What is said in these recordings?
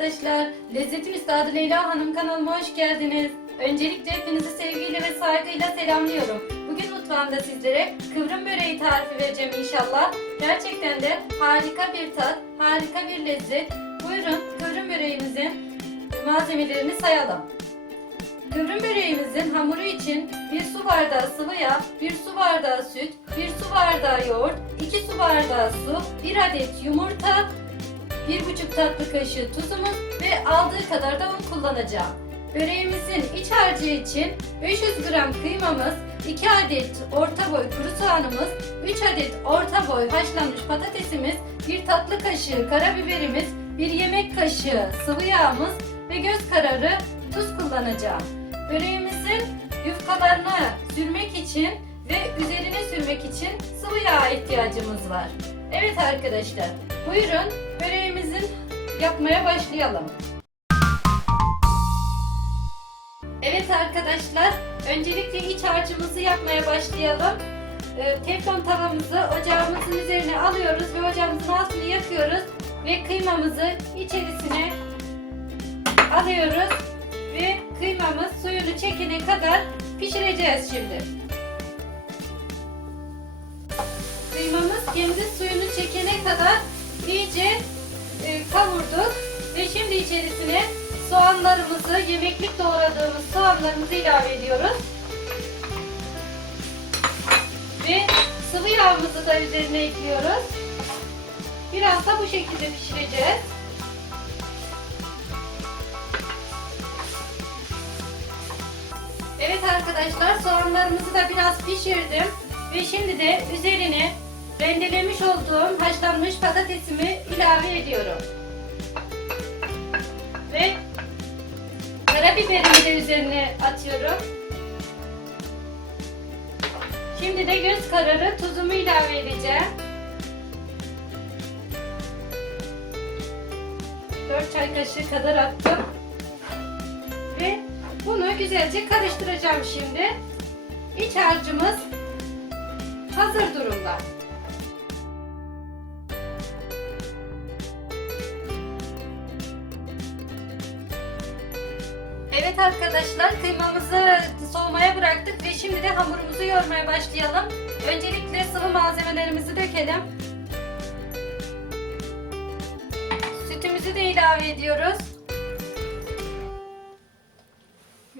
arkadaşlar. Lezzetin Üstadı Leyla Hanım kanalıma hoş geldiniz. Öncelikle hepinizi sevgiyle ve saygıyla selamlıyorum. Bugün mutfağımda sizlere kıvrım böreği tarifi vereceğim inşallah. Gerçekten de harika bir tat, harika bir lezzet. Buyurun kıvrım böreğimizin malzemelerini sayalım. Kıvrım böreğimizin hamuru için 1 su bardağı sıvı yağ, 1 su bardağı süt, 1 su bardağı yoğurt, 2 su bardağı su, 1 adet yumurta, 1,5 tatlı kaşığı tuzumuz ve aldığı kadar da un kullanacağım. Böreğimizin iç harcı için 500 gram kıymamız, 2 adet orta boy kuru soğanımız, 3 adet orta boy haşlanmış patatesimiz, 1 tatlı kaşığı karabiberimiz, 1 yemek kaşığı sıvı yağımız ve göz kararı tuz kullanacağım. Böreğimizin yufkalarını sürmek için ve üzerine sürmek için sıvı yağ ihtiyacımız var. Evet arkadaşlar, buyurun böreğimizin yapmaya başlayalım. Evet arkadaşlar, öncelikle iç harcımızı yapmaya başlayalım. Ee, teflon tavamızı ocağımızın üzerine alıyoruz ve ocağımızın altını yakıyoruz ve kıymamızı içerisine alıyoruz ve kıymamız suyunu çekene kadar pişireceğiz şimdi. Kıymamız kendi suyunu kavurduk ve şimdi içerisine soğanlarımızı, yemeklik doğradığımız soğanlarımızı ilave ediyoruz. Ve sıvı yağımızı da üzerine ekliyoruz. Biraz da bu şekilde pişireceğiz. Evet arkadaşlar soğanlarımızı da biraz pişirdim. Ve şimdi de üzerine rendelemiş olduğum haşlanmış patatesimi ilave ediyorum. Ve karabiberimi de üzerine atıyorum. Şimdi de göz kararı tuzumu ilave edeceğim. 4 çay kaşığı kadar attım. Ve bunu güzelce karıştıracağım şimdi. İç harcımız hazır durumda. Evet arkadaşlar kıymamızı soğumaya bıraktık ve şimdi de hamurumuzu yoğurmaya başlayalım. Öncelikle sıvı malzemelerimizi dökelim. Sütümüzü de ilave ediyoruz.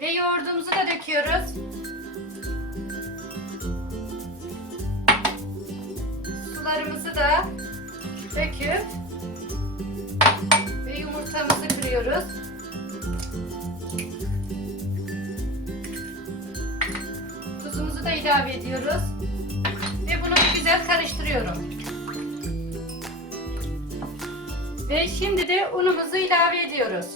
Ve yoğurdumuzu da döküyoruz. Sularımızı da döküp ve yumurtamızı kırıyoruz. İlave ediyoruz. Ve bunu güzel karıştırıyorum. Ve şimdi de unumuzu ilave ediyoruz.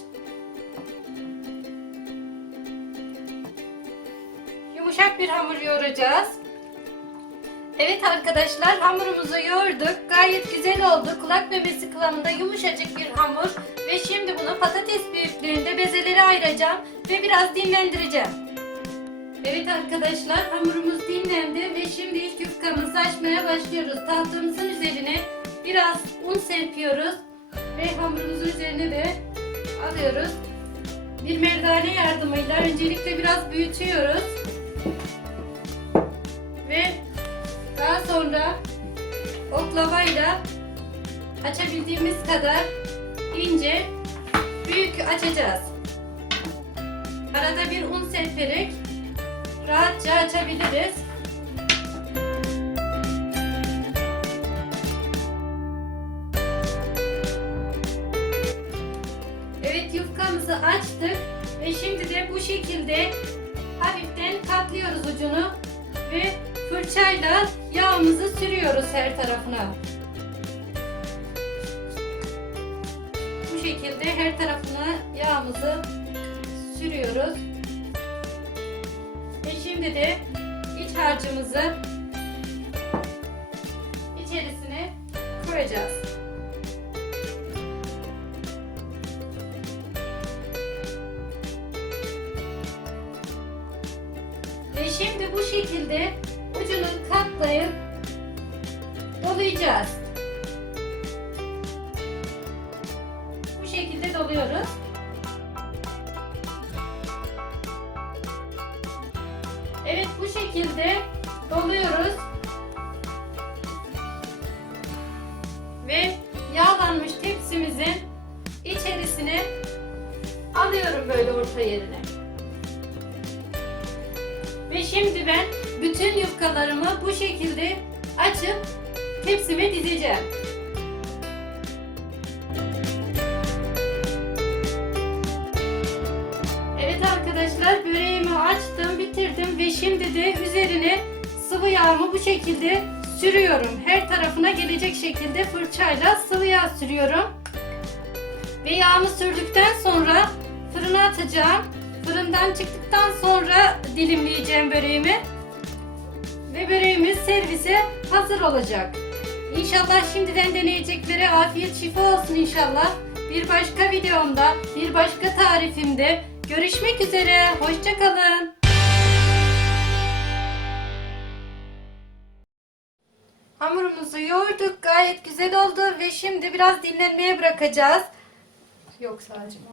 Yumuşak bir hamur yoğuracağız. Evet arkadaşlar hamurumuzu yoğurduk. Gayet güzel oldu. Kulak memesi kıvamında yumuşacık bir hamur. Ve şimdi bunu patates büyüklüğünde bezelere ayıracağım ve biraz dinlendireceğim. Evet arkadaşlar hamurumuz dinlendi ve şimdi ilk yufkamızı açmaya başlıyoruz. Tahtamızın üzerine biraz un serpiyoruz ve hamurumuzun üzerine de alıyoruz. Bir merdane yardımıyla öncelikle biraz büyütüyoruz. Ve daha sonra oklavayla açabildiğimiz kadar ince büyük açacağız. Arada bir un serperek rahatça açabiliriz. Evet yufkamızı açtık ve şimdi de bu şekilde hafiften katlıyoruz ucunu ve fırçayla yağımızı sürüyoruz her tarafına. Bu şekilde her tarafına yağımızı sürüyoruz. Şimdi de iç harcımızı içerisine koyacağız. Ve şimdi bu şekilde ucunu katlayıp dolayacağız. Evet bu şekilde doluyoruz. Ve yağlanmış tepsimizin içerisine alıyorum böyle orta yerine. Ve şimdi ben bütün yufkalarımı bu şekilde açıp tepsime dizeceğim. Sıvı yağımı bu şekilde sürüyorum. Her tarafına gelecek şekilde fırçayla sıvı yağ sürüyorum. Ve yağımı sürdükten sonra fırına atacağım. Fırından çıktıktan sonra dilimleyeceğim böreğimi. Ve böreğimiz servise hazır olacak. İnşallah şimdiden deneyeceklere afiyet şifa olsun inşallah. Bir başka videomda, bir başka tarifimde görüşmek üzere. Hoşçakalın. Hamurumuzu yoğurduk. Gayet güzel oldu ve şimdi biraz dinlenmeye bırakacağız. Yok sadece.